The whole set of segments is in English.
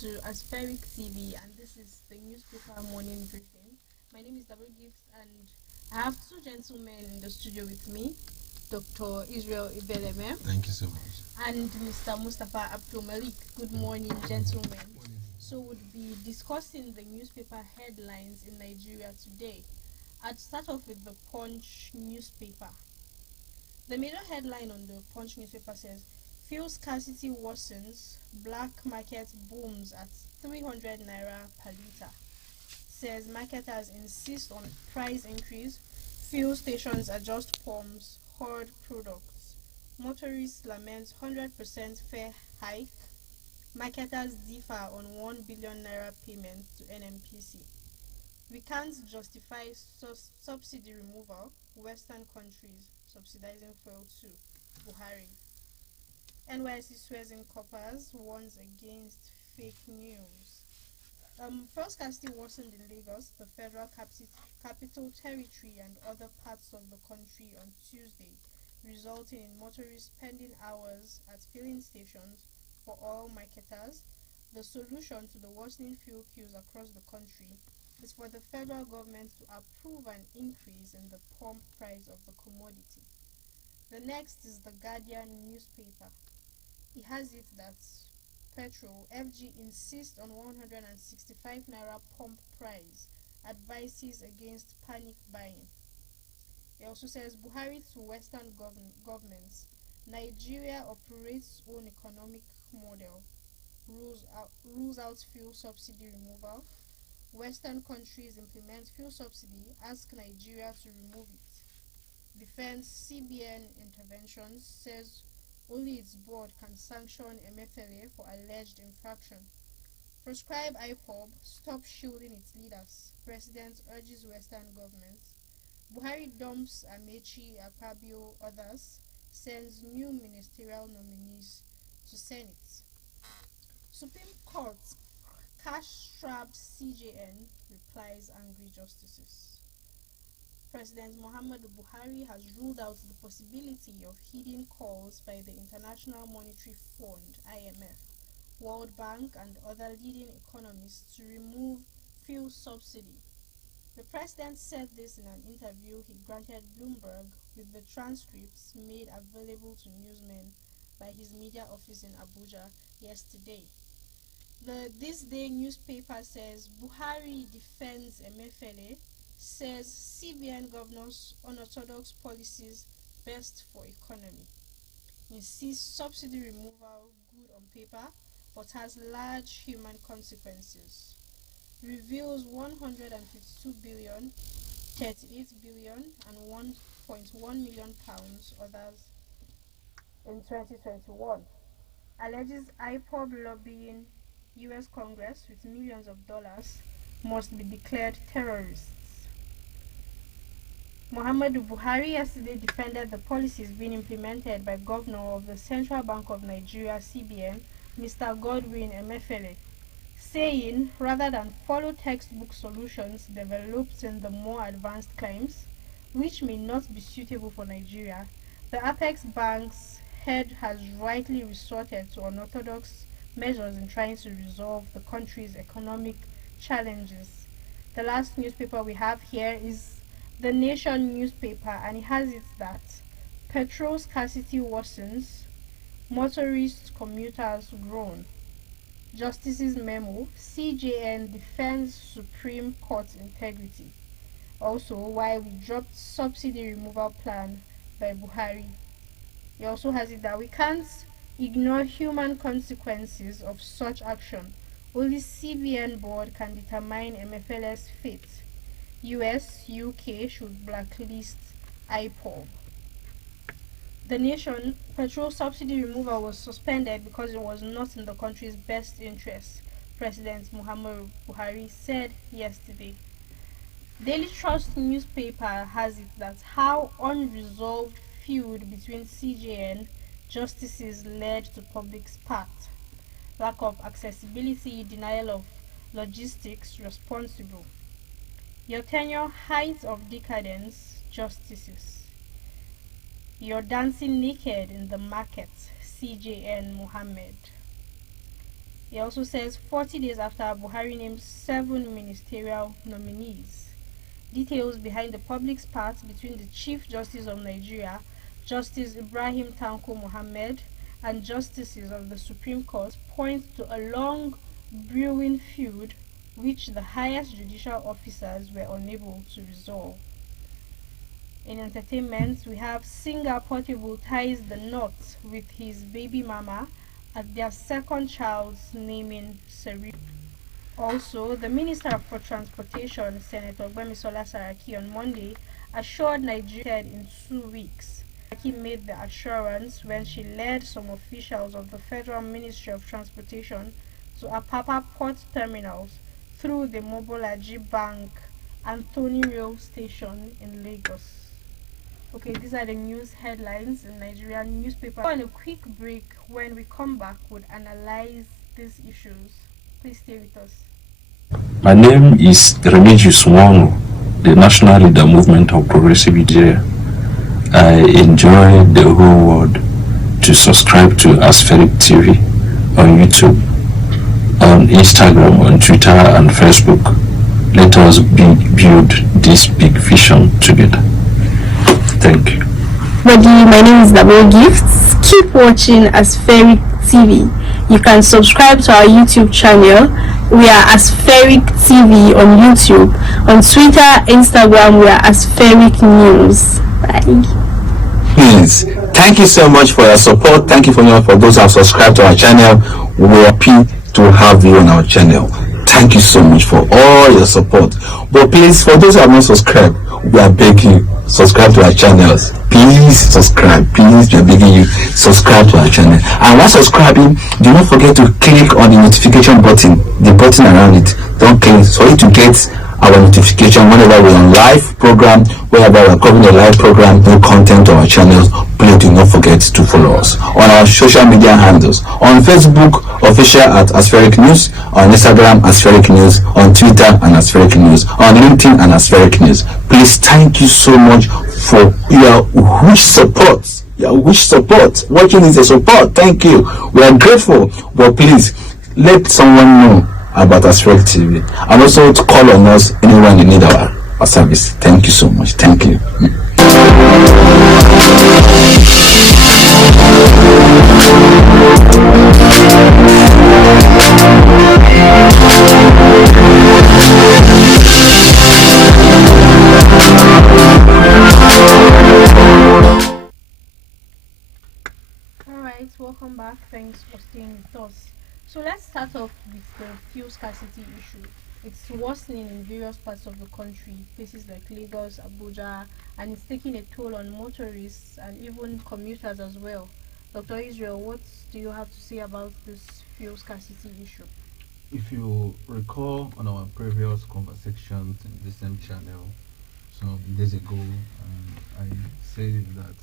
to Aspheric TV, and this is the newspaper morning briefing. My name is Double Gifts, and I have two gentlemen in the studio with me, Dr. Israel Ibeleme Thank you so much. and Mr. Mustafa Abdul Malik. Good morning, gentlemen. So, we'll be discussing the newspaper headlines in Nigeria today. I'd start off with the Punch newspaper. The major headline on the Punch newspaper says, Fuel scarcity worsens, black market booms at 300 naira per litre. Says marketers insist on price increase, fuel stations adjust pumps, hoard products. Motorists lament 100% fare hike. Marketers differ on 1 billion naira payment to NNPC. We can't justify subsidy removal. Western countries subsidizing fuel too. Buhari. NYC swears in coppers, warns against fake news. Fuel scarcity worsened in Lagos, the federal capital territory, and other parts of the country on Tuesday, resulting in motorists spending hours at filling stations. For oil marketers, the solution to the worsening fuel queues across the country is for the federal government to approve an increase in the pump price of the commodity. The next is the Guardian newspaper. It has it that petrol FG insists on 165 naira pump price, advises against panic buying. It also says Buhari to Western governments. Nigeria operates own economic model, rules out fuel subsidy removal. Western countries implement fuel subsidy, ask Nigeria to remove it. Defense CBN interventions, says only its board can sanction Emefiele for alleged infraction. Proscribe IPOB, stop shielding its leaders. President urges Western governments. Buhari dumps Amechi, Akpabio, others, sends new ministerial nominees to Senate. Supreme Court, cash-strapped CJN replies angry justices. President Muhammadu Buhari has ruled out the possibility of hidden calls by the International Monetary Fund (IMF), World Bank, and other leading economists to remove fuel subsidy. The president said this in an interview he granted Bloomberg, with the transcripts made available to newsmen by his media office in Abuja yesterday. The This Day newspaper says Buhari defends Emefiele, says CBN governor's unorthodox policies best for economy. Insists subsidy removal good on paper but has large human consequences. Reveals 152 billion, 38 billion and 1.1 million pounds others in 2021. Alleges IPOB lobbying US Congress with millions of dollars must be declared terrorists. Muhammadu Buhari yesterday defended the policies being implemented by Governor of the Central Bank of Nigeria (CBN), Mr. Godwin Emefiele, saying rather than follow textbook solutions developed in the more advanced climes, which may not be suitable for Nigeria, the Apex Bank's head has rightly resorted to unorthodox measures in trying to resolve the country's economic challenges. The last newspaper we have here is the Nation newspaper, and it has it that petrol scarcity worsens, motorist commuters groan. Justice's memo, CJN defends Supreme Court integrity. Also, why we dropped subsidy removal plan by Buhari. It also has it that we can't ignore human consequences of such action. Only CBN board can determine Emefiele's fate. US, UK should blacklist IPOB. The Nation, petrol subsidy removal was suspended because it was not in the country's best interest, President Muhammadu Buhari said yesterday. Daily Trust newspaper has it that how unresolved feud between CJN justices led to public spat. Lack of accessibility, denial of logistics responsible. Your tenure, height of decadence, justices. You're dancing naked in the market, CJN Mohammed. He also says 40 days after Buhari named 7 ministerial nominees. Details behind the public spat between the Chief Justice of Nigeria, Justice Ibrahim Tanko Mohammed, and justices of the Supreme Court point to a long brewing feud which the highest judicial officers were unable to resolve. In entertainment, we have singer Portable ties the knot with his baby mama at their second child's naming ceremony. Also, the Minister for Transportation, Senator Gbemisola Saraki, on Monday assured Nigeria in 2 weeks. Saraki made the assurance when she led some officials of the Federal Ministry of Transportation to Apapa Port Terminals through the Mobolaji Bank Anthony Rail Station in Lagos. Okay, these are the news headlines in Nigerian newspaper. On a quick break, when we come back, we'll analyze these issues. Please stay with us. My name is Remigius Wong, the National Leader Movement of Progressive Nigeria. I enjoy the whole world to subscribe to Aspheric TV on YouTube, on Instagram, on Twitter and Facebook. Let us build this big vision together. Thank you. My name is Double Gifts. Keep watching Aspheric TV. You can subscribe to our YouTube channel. We are Aspheric TV on YouTube. On Twitter, Instagram, we are Aspheric News. Bye. Please, thank you so much for your support. Thank you for those who have subscribed to our channel. We're happy to have you on our channel. Thank you so much for all your support. But please, for those who have not subscribed, we are begging you, subscribe to our channels. Please subscribe. Please, we are begging you, subscribe to our channel. And while subscribing, do not forget to click on the notification button, the button around it. Don't click for you to get our notification whenever we're on live program, wherever we're covering a live program, new content on our channels. Please do not forget to follow us on our social media handles. On Facebook, official at Aspheric News, on Instagram, Aspheric News, on Twitter, and Aspheric News, on LinkedIn, and Aspheric News. Please, thank you so much for your huge support. Watching is a support. Thank you. We are grateful. But please, let someone know about Aspheric TV, and also to call on us anyone you need our service. Thank you so much. Thank you. Alright, welcome back. Thanks for staying with us. So let's start off with the fuel scarcity issue. It's worsening in various parts of the country, places like Lagos, Abuja, and it's taking a toll on motorists and even commuters as well. Dr. Israel, what do you have to say about this fuel scarcity issue? If you recall on our previous conversations in the same channel some days ago, I said that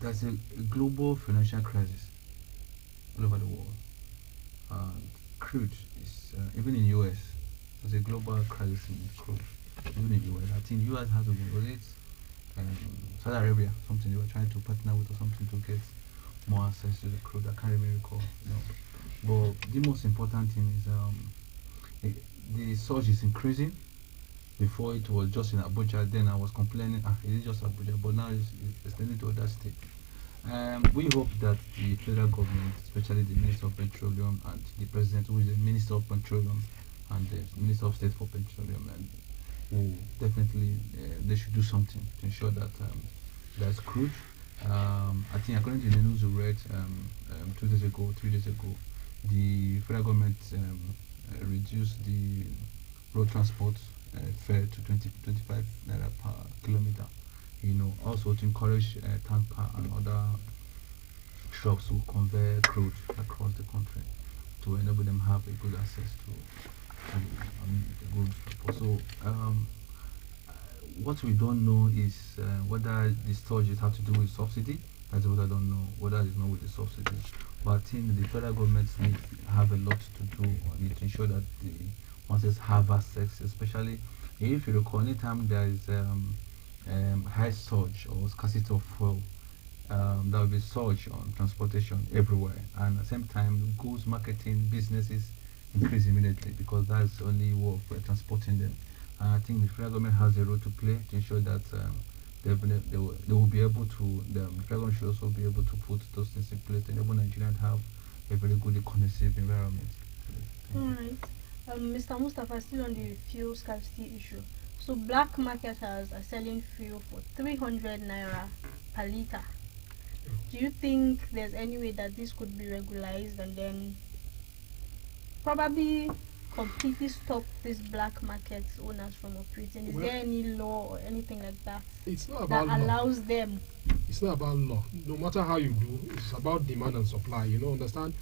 there's a global financial crisis all over the world. Crude is even in US. There's a global crisis in crude. Even in US, I think US has was it Saudi Arabia something they were trying to partner with or something to get more access to the crude. I can't really recall. But the most important thing is the surge is increasing. Before it was just in Abuja, then I was complaining, it is just Abuja, but now it's extending to other states. We hope that the federal government, especially the Minister of Petroleum and the President, who is the Minister of Petroleum and the Minister of State for Petroleum, and will definitely they should do something to ensure that there's crude. I think according to the news we read 3 days ago, the federal government reduced the road transport fare to 25 naira per kilometer. Also to encourage tanker and other shops who convey crude across the country to enable them have a good access to the good transport. So what we don't know is whether the storage has to do with subsidy. That's what I don't know, whether it's not with the subsidy. But I think the federal government needs have a lot to do on it to ensure that the ones have access, especially if you recall, anytime there is high surge or scarcity of fuel, there will be surge on transportation everywhere, and at the same time, goods marketing businesses increase immediately because that's the only way of transporting them. And I think the federal government has a role to play to ensure that they will be able to. The federal government should also be able to put those things in place to enable Nigerians have a very good conducive environment. All right. Mr. Mustafa, still on the fuel scarcity issue. So black marketers are selling fuel for 300 naira per liter. Do you think there's any way that this could be regularized and then probably completely stop these black market owners from operating? Is there any law or anything like that It's not about that law. allows them? It's not about law. No matter how you do, it's about demand and supply. Understand?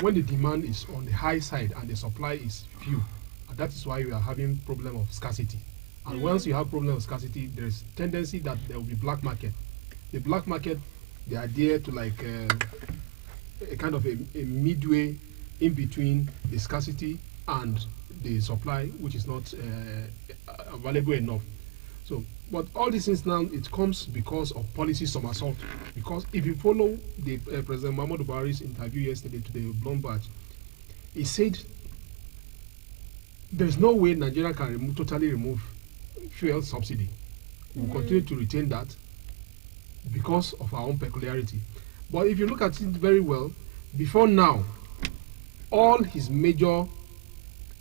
When the demand is on the high side and the supply is few, and that is why we are having problem of scarcity. And once you have problem of scarcity, there is tendency that there will be black market. The black market, they are there to like a kind of a midway in between the scarcity and the supply, which is not available enough. So, but all these things now, it comes because of policy somersault. Because if you follow the President Muhammadu Buhari's interview yesterday to the Bloomberg, he said there is no way Nigeria can totally remove fuel subsidy. We'll continue to retain that because of our own peculiarity. But if you look at it very well, before now, all his major,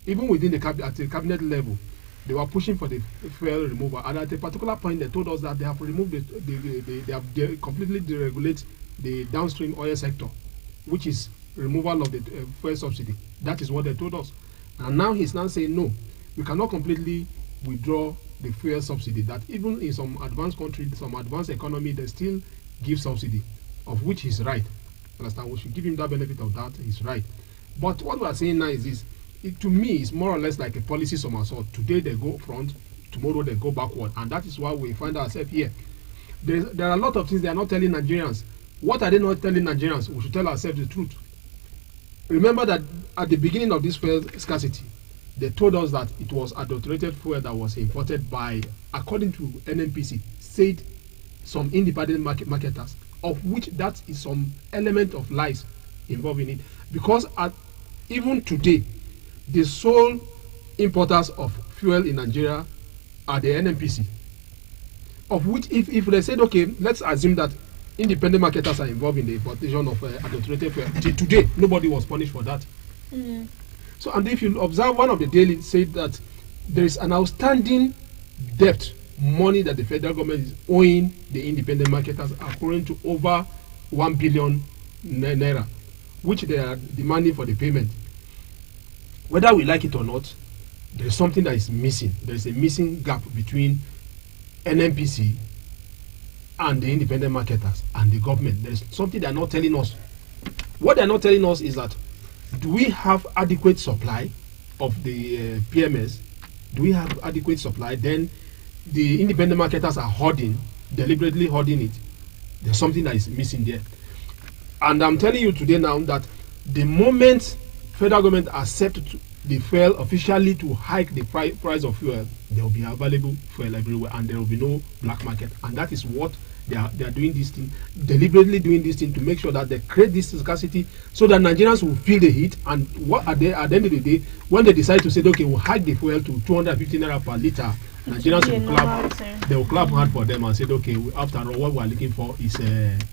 even within the at the cabinet level, they were pushing for the fuel removal. And at a particular point, they told us that they have removed they have completely deregulate the downstream oil sector, which is removal of the fuel subsidy. That is what they told us. And now he's now saying no, we cannot completely withdraw the fuel subsidy. That even in some advanced countries, some advanced economy, they still give subsidy, of which he's right. Understand? We should give him that benefit of that. He's right. But what we are saying now is this. To me, it's more or less like a policy somersault. Today they go front, tomorrow they go backward, and that is why we find ourselves here. There are a lot of things they are not telling Nigerians. What are they not telling Nigerians? We should tell ourselves the truth. Remember that at the beginning of this fuel scarcity, they told us that it was adulterated fuel that was imported by, according to NNPC, said some independent marketers, of which that is some element of lies involved in it. Because even today, the sole importers of fuel in Nigeria are the NNPC, of which if they said, okay, let's assume that independent marketers are involved in the importation of adulterated fuel, till today nobody was punished for that. So, and if you observe, one of the daily said that there is an outstanding debt money that the federal government is owing the independent marketers, according to over 1 billion naira, which they are demanding for the payment. Whether we like it or not, there is something that is missing. There is a missing gap between NNPC and the independent marketers and the government. There is something they are not telling us. What they are not telling us is that, do we have adequate supply of the PMS? Do we have adequate supply? Then the independent marketers are hoarding, deliberately hoarding it. There's something that is missing there. And I'm telling you today now that the moment federal government accept the fuel officially to hike the price of fuel, there will be available fuel everywhere and there will be no black market. And that is what they are doing this thing, deliberately doing this thing to make sure that they create this scarcity so that Nigerians will feel the heat. And what at the end of the day, when they decide to say, okay, we'll hike the fuel to 250 naira per liter, Nigerians will clap. They will clap hard for them and say, okay, after all, what we are looking for is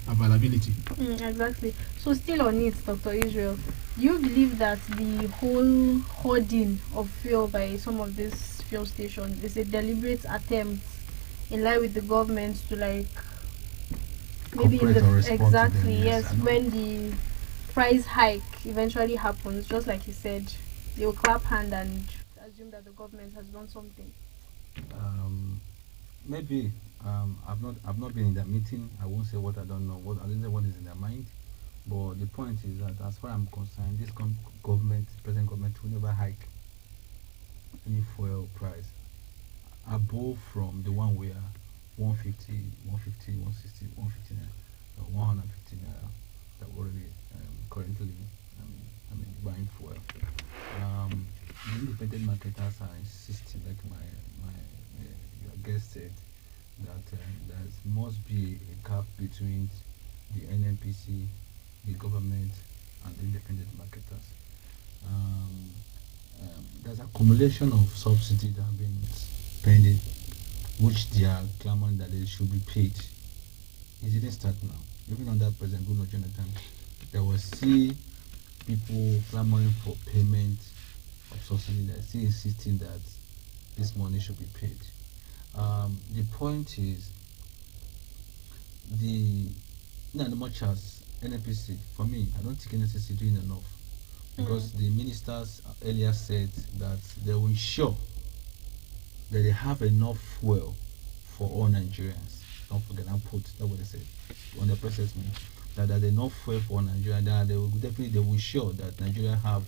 availability. Exactly. So still on it, Dr. Israel, you believe that the whole hoarding of fuel by some of these fuel stations is a deliberate attempt in line with the government to maybe in the exactly yes, when the price hike eventually happens, just like you said, they will clap hand and assume that the government has done something. Maybe I've not been in that meeting. I won't say what I don't know. I don't know what is in their mind. But the point is that, as far as I'm concerned, this present government will never hike any fuel price above from the one where 150, 160, 150 naira, 150 naira that we're already currently buying fuel. The independent marketers are insisting, like your guest said, that there must be a gap between the NNPC, the government, and the independent marketers. Um, there's accumulation of subsidy that have been pending, which they are clamoring that they should be paid. It didn't start now. Even under President Goodluck Jonathan, there was still people clamoring for payment of subsidy. They're still insisting that this money should be paid. The point is, in as much as NNPC, for me, I don't think NNPC is doing enough, because the ministers earlier said that they will ensure that they have enough fuel for all Nigerians. Don't forget, that's what they said on the press statement, that there's enough fuel for Nigeria, that they will ensure that Nigeria have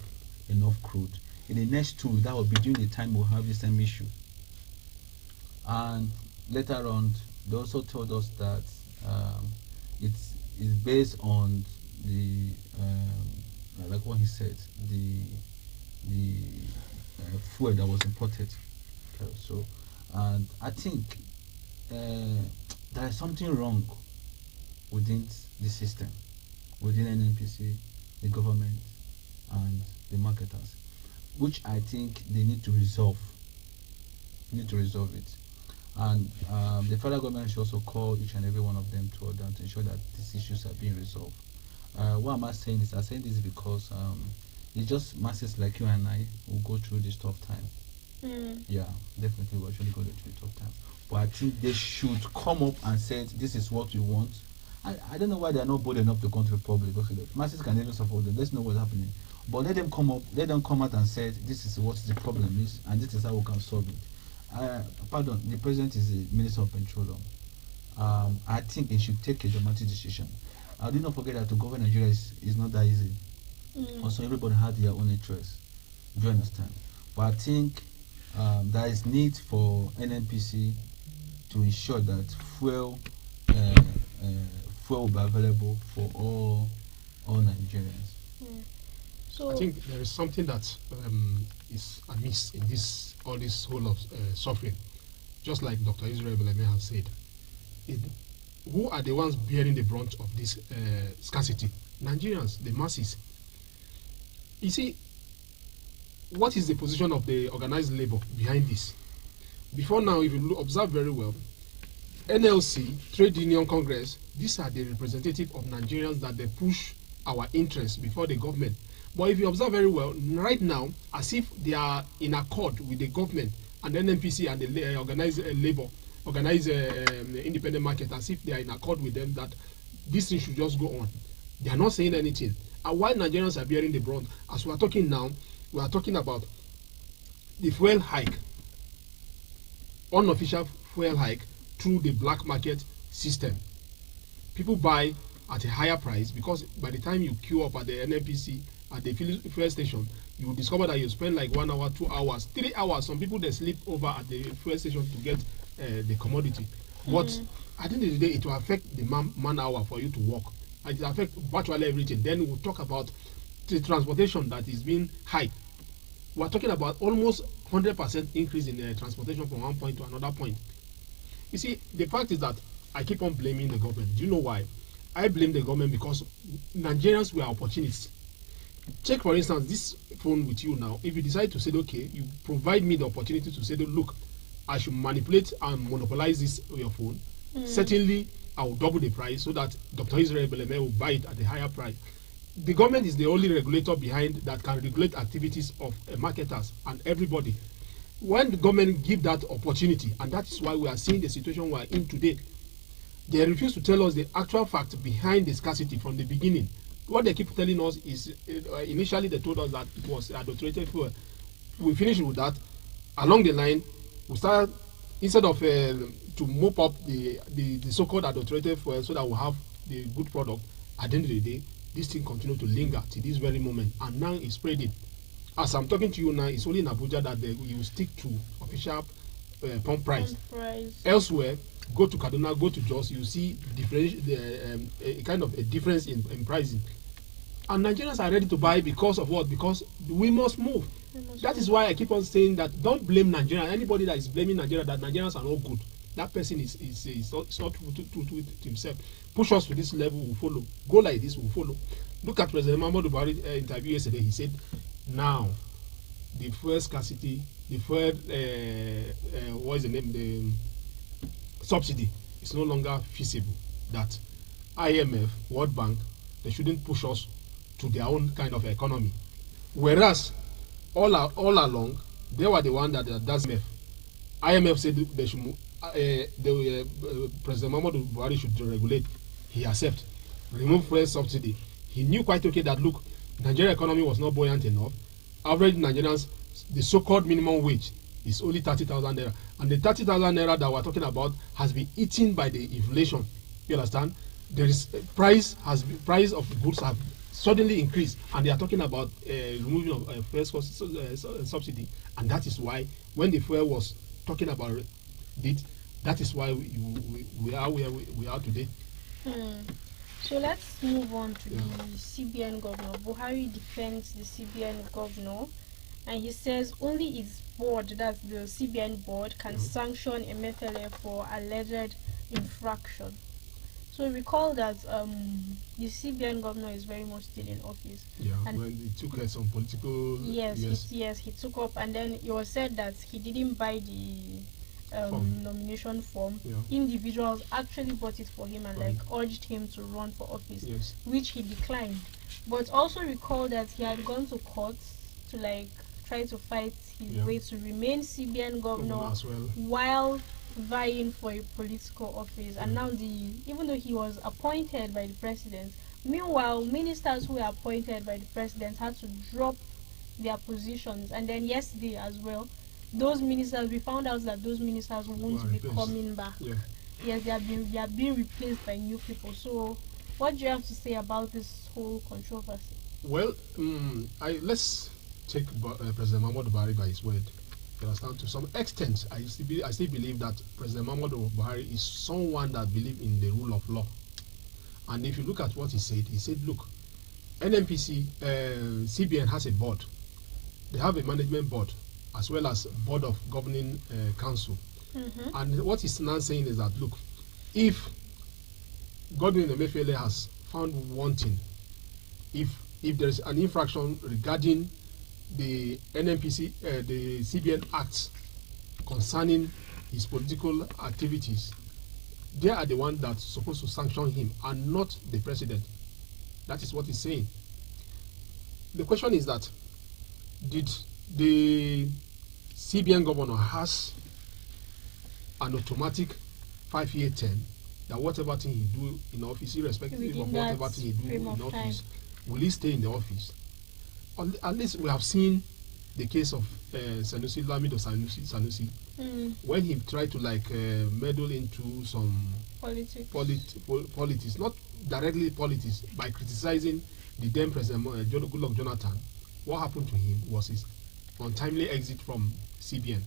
enough crude. In the next 2 weeks, that will be during the time we'll have the same issue. And later on, they also told us that it's based on the like what he said, the fuel that was imported. So, and I think there is something wrong within the system, within NNPC, the government, and the marketers, which I think they need to resolve. It. And the federal government should also call each and every one of them to ensure that these issues are being resolved. Why am I saying this? I'm saying this because it's just masses like you and I who go through this tough time. Yeah, definitely we're actually going through a tough time. But I think they should come up and say, this is what we want. I don't know why they're not bold enough to come to the public. Okay, the masses can even support them. Let's know what's happening. But let them come out and say, this is what the problem is, and this is how we can solve it. The president is the Minister of Petroleum. I think he should take a dramatic decision. Do not forget that to govern Nigeria is not that easy. Also, everybody has their own interests. Do you understand? But I think there is need for NNPC to ensure that fuel will be available for all Nigerians. So I think there is something that is amiss in all this whole of suffering. Just like Dr. Israel Beleme has said, who are the ones bearing the brunt of this scarcity? Nigerians, the masses. You see, what is the position of the organized labor behind this? Before now, if you observe very well, NLC, Trade Union Congress, these are the representatives of Nigerians that they push our interests before the government. But if you observe very well, right now, as if they are in accord with the government and the NNPC and the organized labor, organized independent market, as if they are in accord with them, that this thing should just go on. They are not saying anything. And while Nigerians are bearing the brunt, as we are talking now, we are talking about the fuel hike, unofficial fuel hike through the black market system. People buy at a higher price because by the time you queue up at the NNPC, at the fuel station, you will discover that you spend like 1 hour, 2 hours, 3 hours. Some people, they sleep over at the fuel station to get the commodity. But at the end of the day, it will affect the man hour for you to work. It will affect virtually everything. Then we'll talk about the transportation that is being hiked. We're talking about almost 100% increase in the transportation from one point to another point. You see, the fact is that I keep on blaming the government. Do you know why? I blame the government because Nigerians were opportunists. Check, for instance, this phone with you now. If you decide to say, okay, you provide me the opportunity to say, look, I should manipulate and monopolize this your phone. Certainly, I will double the price so that Dr. Israel Beleme will buy it at a higher price. The government is the only regulator behind that can regulate activities of marketers and everybody. When the government give that opportunity, and that is why we are seeing the situation we are in today, they refuse to tell us the actual fact behind the scarcity from the beginning. What they keep telling us is, initially they told us that it was adulterated fuel. We finish with that. Along the line, we start, instead of to mop up the so-called adulterated fuel so that we have the good product, at the end of the day, this thing continues to linger to this very moment, and now it's spreading. As I'm talking to you now, it's only in Abuja that you stick to official pump price. Elsewhere, go to Kaduna, go to Jos, you see a kind of a difference in pricing. And Nigerians are ready to buy because of what? Because we must move. That is why I keep on saying that don't blame Nigeria. Anybody that is blaming Nigeria that Nigerians are not good, that person is not true to himself. Push us to this level, we'll follow. Go like this, we'll follow. Look at President Muhammadu Buhari interview yesterday. He said, now the fuel scarcity, the fuel what is the name, the subsidy is no longer feasible. That IMF, World Bank, they shouldn't push us to their own kind of economy. Whereas all along, they were the one that does IMF said they should President Muhammadu Buhari should regulate. He accepted, remove fuel subsidy. He knew quite okay that look, Nigerian economy was not buoyant enough. Average Nigerians, the so-called minimum wage is only 30,000 naira, and the 30,000 naira that we're talking about has been eaten by the inflation. You understand? There is price of goods have suddenly increased, and they are talking about removing of fuel subsidy, and that is why when the fuel was talking about it, that is why we are where we are today. So let's move on to the CBN governor. Buhari defends the CBN governor, and he says only his board, that's the CBN board, can sanction Emefiele for alleged infraction. So recall that the CBN governor is very much still in office. Yeah, and when he took some political... Yes, he took up, and then it was said that he didn't buy the nomination form. Individuals actually bought it for him and urged him to run for office, which he declined. But also recall that he had gone to court to try to fight his way to remain CBN governor as well, while vying for a political office. And now even though he was appointed by the president, meanwhile ministers who were appointed by the president had to drop their positions. And then yesterday as well, those ministers, we found out that those ministers won't be coming back. Yes, they are being replaced by new people. So what do you have to say about this whole controversy? Well, let's take President Muhammadu Buhari by his word. You understand? To some extent, I still believe that President Muhammadu Buhari is someone that believes in the rule of law. And if you look at what he said, look, NNPC, CBN has a board. They have a management board as well as board of governing council. And what he's now saying is that, look, if Godwin Emefiele has found wanting, if there is an infraction regarding the NNPC, the CBN Act concerning his political activities, they are the ones that's supposed to sanction him and not the president. That is what he's saying. The question is that, did the CBN governor has an automatic 5-year term that whatever thing he do in office, irrespective of whatever thing he do in office, will he stay in the office? At least we have seen the case of Sanusi, Lamido Sanusi, when he tried to meddle into some politics, not directly politics, by criticizing the then President Goodluck Jonathan. What happened to him was his untimely exit from CBN. You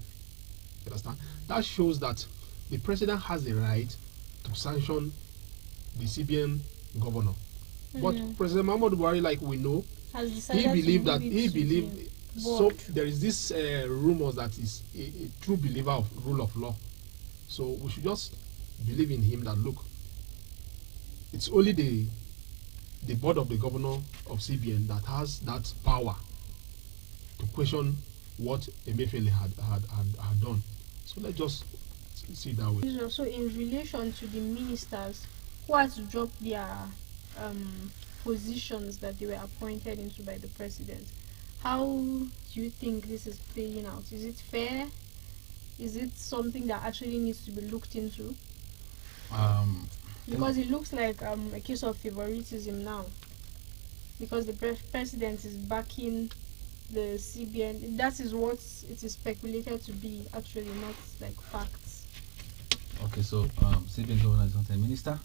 understand? That shows that the president has the right to sanction the CBN governor. But President Muhammadu Buhari, like we know, he believed so there is this rumors that is a true believer of rule of law. So we should just believe in him that, look, it's only the board of the governor of CBN that has that power to question what Emefiele had done. So let's just see that way. So in relation to the ministers who had to drop their positions that they were appointed into by the president, how do you think this is playing out? Is it fair? Is it something that actually needs to be looked into? Because it looks like a case of favoritism now, because the president is backing the CBN. That is what it is speculated to be, actually, not like facts. Okay, so CBN governor is not a minister?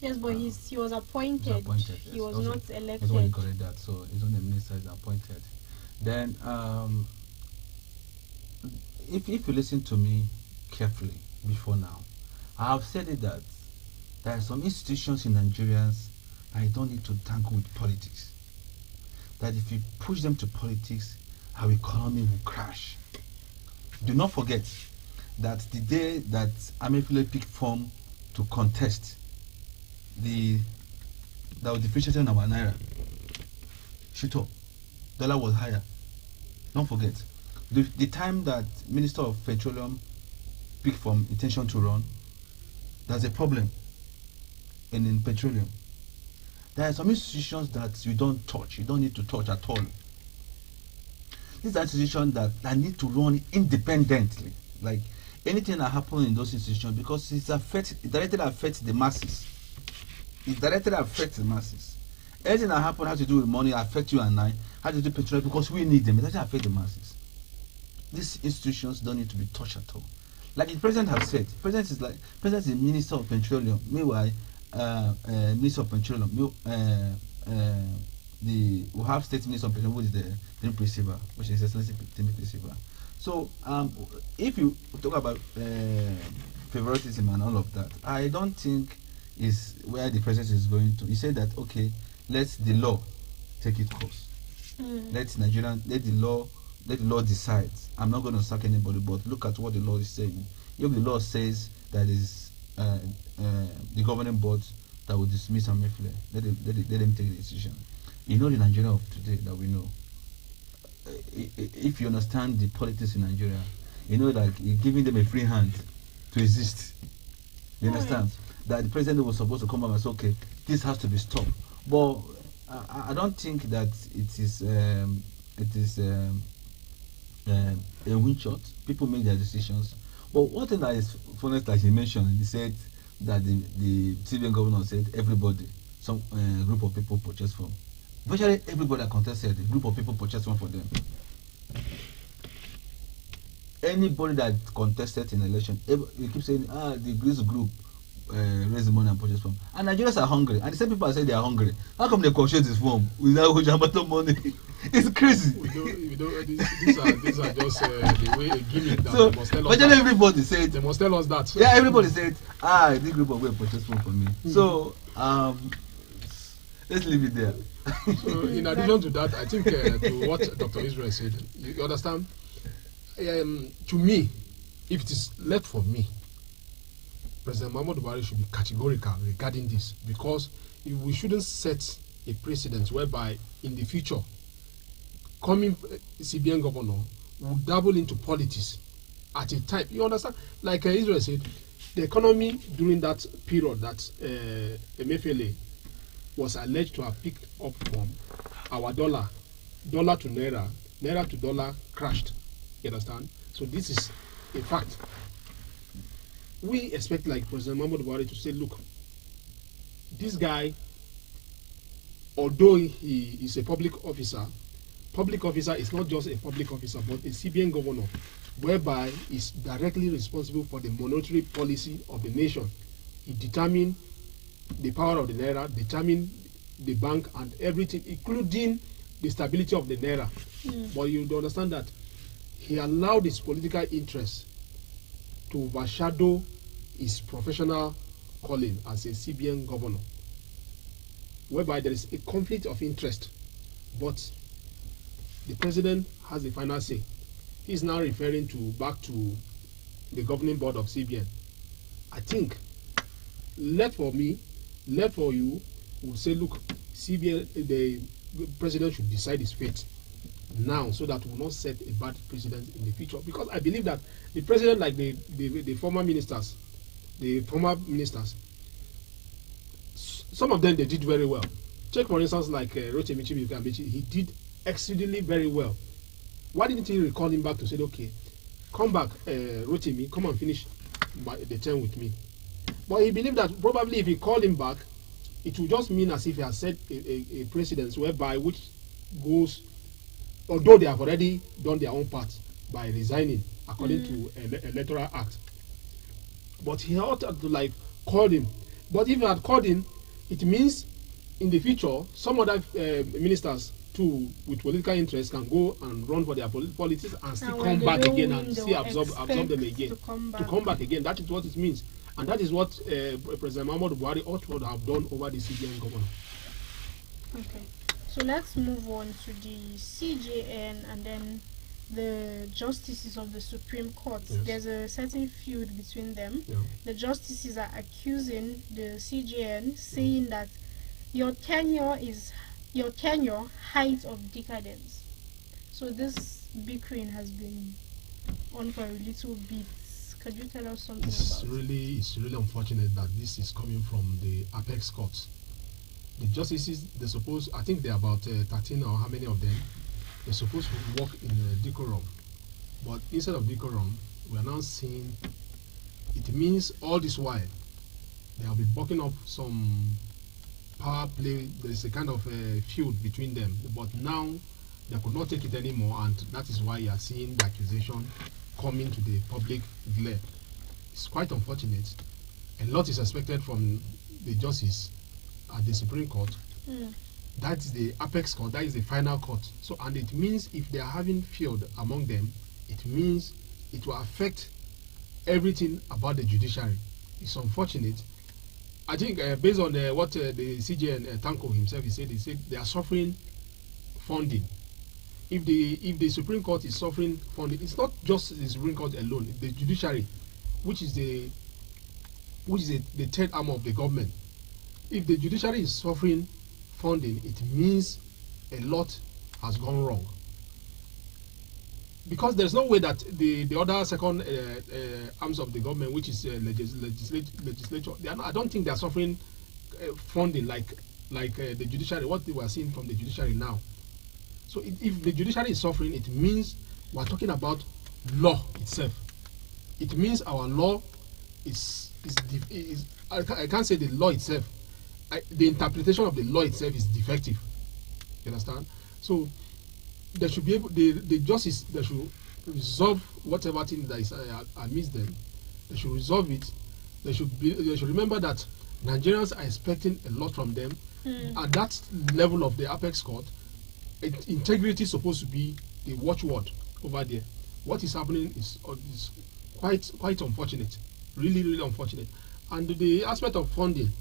Yes, but he was appointed. He was not elected. That's why you correct that. So he's not a minister, he's appointed. Then, if you listen to me carefully before now, I have said it that there are some institutions in Nigerians I don't need to tangle with politics. That if you push them to politics, our economy will crash. Do not forget, that the day that Amefile picked form to contest that was depreciating our naira, shoot up, dollar was higher. Don't forget, the time that Minister of Petroleum picked form intention to run, there's a problem in petroleum. There are some institutions that you don't touch, you don't need to touch at all. These are institutions that need to run independently. Like anything that happens in those institutions, because it directly affects the masses. It directly affects the masses. Anything that happens has to do with money, affect you and I, has to do with petroleum, because we need them. It doesn't affect the masses. These institutions don't need to be touched at all. Like the president has said, president is the minister of petroleum. Meanwhile, minister of petroleum, we have state minister of petroleum, which is the NNPC, which is Excellency NNPC. So if you talk about favoritism and all of that, I don't think is where the president is going to. He said that okay, let the law take its course. Let the law decide. I'm not going to sack anybody, but look at what the law is saying. If the law says that is the governing board that will dismiss Amefile, let them take the decision. You know the Nigeria of today that we know. If you understand the politics in Nigeria, you know that you're giving them a free hand to exist. You understand? That the president was supposed to come up and say, okay, this has to be stopped. But I don't think that it is a win shot. People make their decisions. But one thing that is funny, like he mentioned, he said that the CBN governor said everybody, some group of people purchased from. Virtually everybody that contested, a group of people purchased one for them. Anybody that contested in election, you keep saying, this group raise the money and purchase form. And Nigerians are hungry. And the same people are saying they are hungry. How come they consume this form without Hojamato money? It's crazy. These are just the way a gimmick that so, they must tell us. But then everybody said they must tell us that. Yeah, everybody said, this group of people purchase form for me. So let's leave it there. So in addition to that, I think to what Dr. Israel said, you understand? To me, if it is left for me, President Muhammadu Buhari should be categorical regarding this, because we shouldn't set a precedent whereby in the future, coming CBN governor will dabble into politics at a time. You understand? Like Israel said, the economy during that period that Emefiele was alleged to have picked up from our dollar to naira to dollar crashed. You understand? So this is a fact. We expect like President Muhammadu Buhari to say, look, this guy, although he is a public officer is not just a public officer, but a CBN governor, whereby he's directly responsible for the monetary policy of the nation. He determines the power of the naira, determine the bank and everything, including the stability of the naira. But you understand that he allowed his political interests to overshadow his professional calling as a CBN governor, whereby there is a conflict of interest, but the president has the final say. He is now referring back to the governing board of CBN. I think, left for me, left for you, would say, look, CBN, the president should decide his fate now, so that we will not set a bad precedent in the future. Because I believe that the president, like the former ministers, some of them they did very well. Check for instance like Rotimi Chibikambichi, he did exceedingly very well. Why didn't he recall him back to say, okay, come back, Rotimi, come and finish the term with me? But he believed that probably if he called him back, it would just mean as if he has set a precedence whereby which goes, although they have already done their own part by resigning according to electoral act. But he ought to like call him. But if he had called him, it means in the future some other ministers too with political interest can go and run for their politics and still come back again and still absorb them again to come back again. That is what it means, and that is what President Muhammadu Buhari ought to have done over the CBN governor. Okay, so let's move on to the CJN and then the justices of the Supreme Court. Yes. There's a certain feud between them. Yeah. The justices are accusing the CJN, saying that your tenure height of decadence. So this bickering has been on for a little bit. Could you tell us something It's about it? really unfortunate that this is coming from the apex courts. The justices, they're supposed, I think there are about 13 or how many of them, they're supposed to work in decorum. But instead of decorum, we are now seeing, it means all this while, they have been bucking up some power play. There is a kind of feud between them. But now, they could not take it anymore, and that is why you are seeing the accusation coming to the public glare. It's quite unfortunate. A lot is expected from the justice at the Supreme Court. That is the apex court, that is the final court. So, and it means if they are having feud among them, it means it will affect everything about the judiciary. It's unfortunate. I think based on what the CJN Tanko himself he said they are suffering funding. If the Supreme Court is suffering funding, it's not just the Supreme Court alone. The judiciary, which is the third arm of the government. If the judiciary is suffering funding, it means a lot has gone wrong. Because there's no way that the other second arms of the government, which is legislature, I don't think they are suffering funding like the judiciary. What they were seeing from the judiciary now. So if the judiciary is suffering, it means we're talking about law itself. It means our law is I can't say the law itself. The interpretation of the law itself is defective. You understand? So they should be able, the justice, they should resolve whatever thing that is amidst them. They should resolve it. They should remember that Nigerians are expecting a lot from them. At that level of the apex court, integrity is supposed to be the watchword over there. What is happening is quite unfortunate, really unfortunate. And the aspect of funding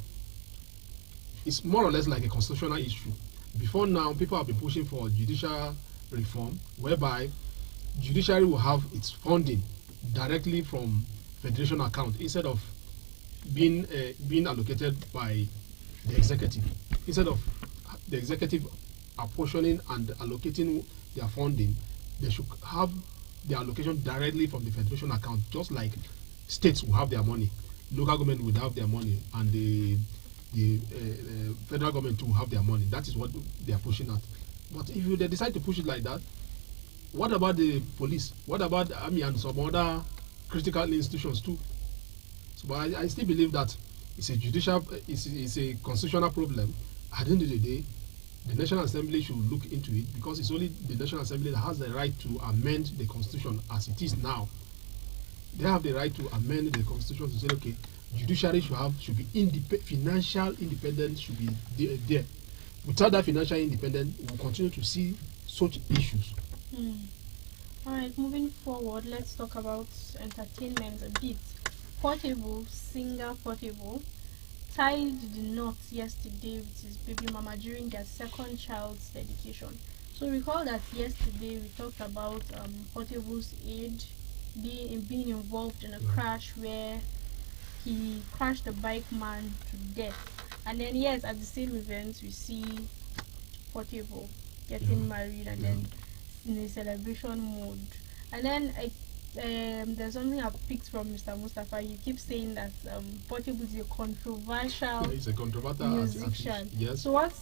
is more or less like a constitutional issue. Before now, people have been pushing for judicial reform, whereby judiciary will have its funding directly from federation account instead of being allocated by the executive. Instead of the executive apportioning and allocating their funding, they should have their allocation directly from the federation account, just like states will have their money, local government will have their money, and the federal government will have their money. That is what they are pushing at. But if they decide to push it like that, what about the police? What about the army and some other critical institutions too? So, but I still believe that it's a it's a constitutional problem. At the end of the day, the National Assembly should look into it, because it's only the National Assembly that has the right to amend the Constitution as it is now. They have the right to amend the Constitution to say, okay, judiciary should be financial independence should be there. Without that financial independence, we will continue to see such issues. Alright, moving forward, let's talk about entertainment a bit. Singer Portable tied the knot yesterday with his baby mama during their second child's dedication. So recall that yesterday we talked about Portable's aid being involved in a crash where he crashed the bike man to death. And then yes, at the same event we see Portable getting married and then in a celebration mode. And then there's something I've picked from Mr. Mustafa. You keep saying that Portable is a controversial musician. Yes. So what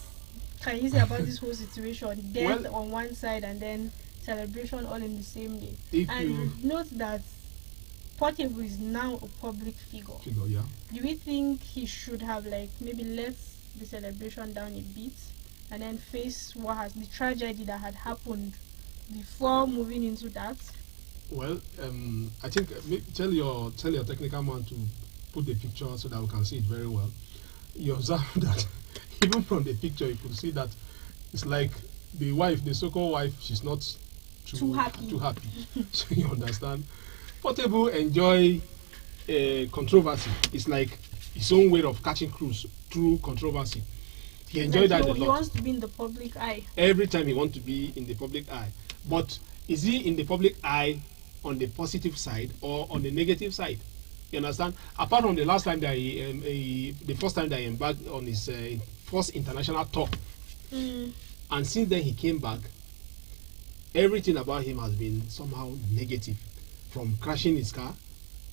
can you say about this whole situation? Death on one side and then celebration all in the same day. And note that Portable is now a public figure. Yeah. Do we think he should have maybe let the celebration down a bit and then face the tragedy that had happened before moving into that? Well, I think tell your technical man to put the picture so that we can see it very well. You observe that even from the picture you could see that it's like the so-called wife, she's not too happy. So you understand. Portable enjoy controversy. It's like his own way of catching cruise through controversy. He enjoyed that a lot. He wants to be in the public eye. Every time he wants to be in the public eye. But Is he in the public eye on the positive side or on the negative side? You understand? Apart from the last time that the first time that he embarked on his first international tour, and since then he came back, everything about him has been somehow negative. From crashing his car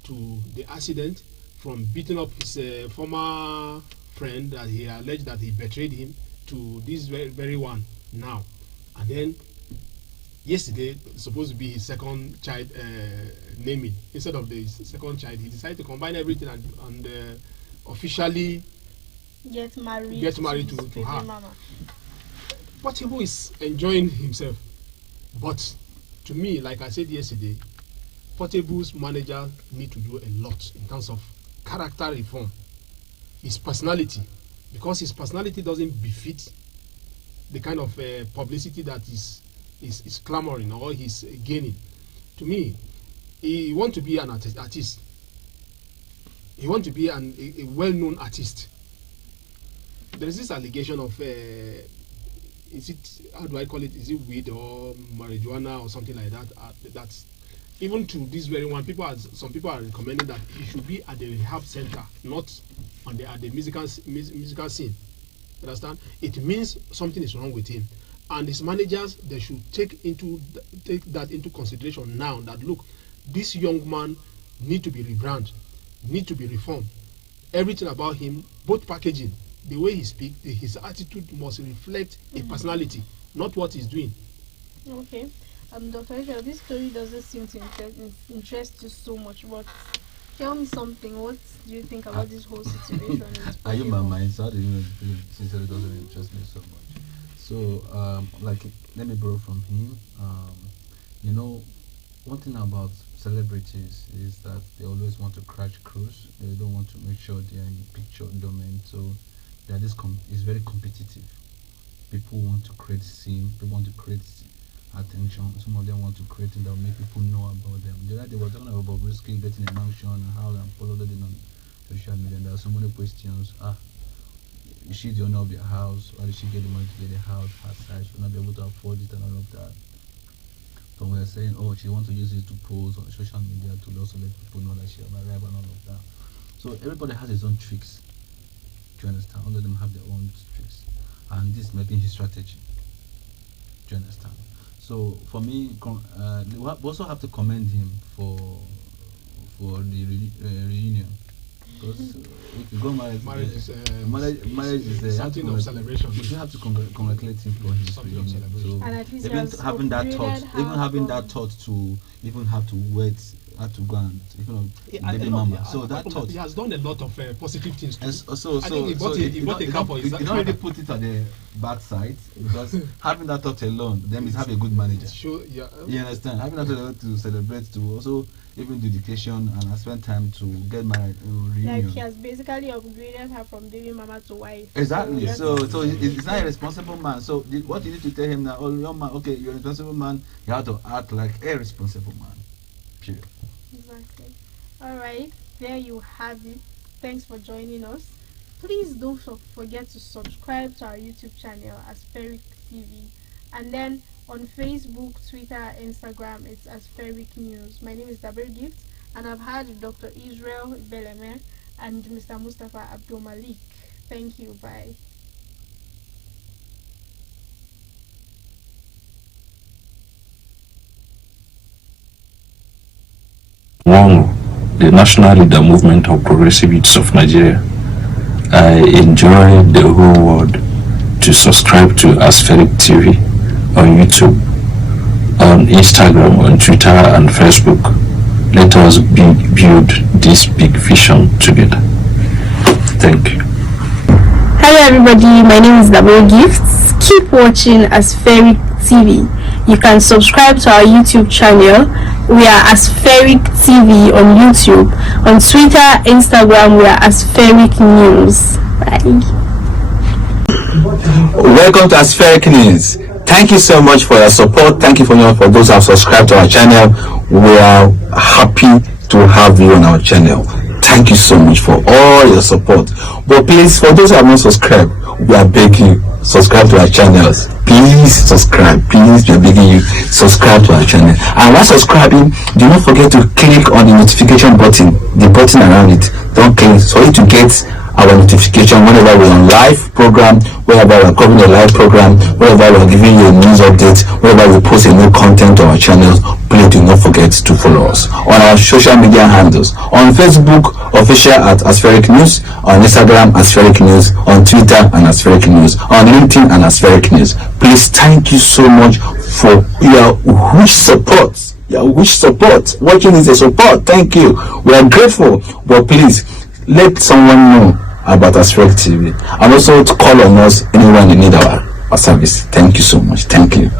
to the accident, from beating up his former friend that he alleged that he betrayed him, to this very one now. And then yesterday, supposed to be his second child naming. Instead of the second child, he decided to combine everything and officially get married to her. Portable is enjoying himself, but to me, like I said yesterday, Portable's manager need to do a lot in terms of character reform, his personality, because his personality doesn't befit the kind of publicity that is clamoring or he's gaining. To me, he want to be an artist. He want to be a well-known artist. There is this allegation of is it, how do I call it? Is it weed or marijuana or something like that? That's even to this very one. Some people are recommending that he should be at the rehab center, not on at the musical scene. Understand? It means something is wrong with him, and his managers, they should take that into consideration now. That look, this young man need to be rebranded, need to be reformed. Everything about him, both packaging, the way he speaks, his attitude must reflect a personality, not what he's doing. Okay. Dr. Aisha, this story doesn't seem to interest you so much, but tell me something. What do you think about this whole situation? Are you my mind? So how do you know sincerely doesn't interest me so much? So, like, let me borrow from him. You know, one thing about celebrities is that they always want to crash cruise. They don't want to make sure they are in the picture domain. So, it's very competitive. People want to create scene. People want to create attention. Some of them want to create things that will make people know about them. The other day they were talking about Bobrisky getting a mansion and how they followed it on social media. And there are so many questions. Is she the owner of the house? Why did she get the money to get the house? Her side, she will not be able to afford it and all of that. But we're saying, oh, she wants to use it to post on social media to also let people know that she has arrived and all of that. So everybody has his own tricks. Do you understand? All of them have their own tricks. And this may be his strategy. Do you understand? So for me, we also have to commend him for the reunion. Because if you go marriage is something of celebration. You have to congratulate him for his reunion. So even having that thought to even have to wait, have to go and baby mama. So that thought he has done a lot of positive things too. I think he bought a car for his. He don't really put it on the bad side, because having that thought alone, then is have a good manager. Sure, yeah. You understand? Having that thought to celebrate, to also even dedication and spend time to get married, reunion. Like he has basically upgraded her from baby mama to wife. Exactly. So it's not a responsible man. So what you need to tell him now, oh, young man, okay, you're a responsible man. You have to act like a responsible man. Period. Exactly. All right, there you have it. Thanks for joining us. Please don't forget to subscribe to our YouTube channel, Aspheric TV, and then on Facebook, Twitter, Instagram, it's Aspheric News. My name is Dabir Gift, and I've had Dr. Israel Beleme and Mr. Mustafa Abdul Malik. Thank you. Bye. Among the national leader movement of progressive youths of Nigeria, I enjoy the whole world to subscribe to Aspheric TV on YouTube, on Instagram, on Twitter and Facebook. Let us build this big vision together. Thank you. Hello everybody, my name is Double Gifts. Keep watching Aspheric TV. You can subscribe to our YouTube channel. We are Aspheric TV on YouTube. On Twitter, Instagram, we are Aspheric News. Bye. Welcome to Aspheric News. Thank you so much for your support. Thank you for those who have subscribed to our channel. We are happy to have you on our channel. Thank you so much for all your support. But please, for those who have not subscribed, we are begging you, subscribe to our channels. Please subscribe. Please, we're begging you, subscribe to our channel. And while subscribing, do not forget to click on the notification button, the button around it. Don't click so you to get our notification whenever we're on live program, whenever we're covering a live program, whenever we're giving you a news update, whenever we post a new content on our channels. Please do not forget to follow us on our social media handles. On Facebook, official at Aspheric News, on Instagram, Aspheric News, on Twitter, and Aspheric News, on LinkedIn, and Aspheric News. Please, thank you so much for your huge support. Your huge support. Watching is a support. Thank you. We are grateful. But please, let someone know about Aspheric TV, and also to call on us anyone in need our service. Thank you so much. Thank you.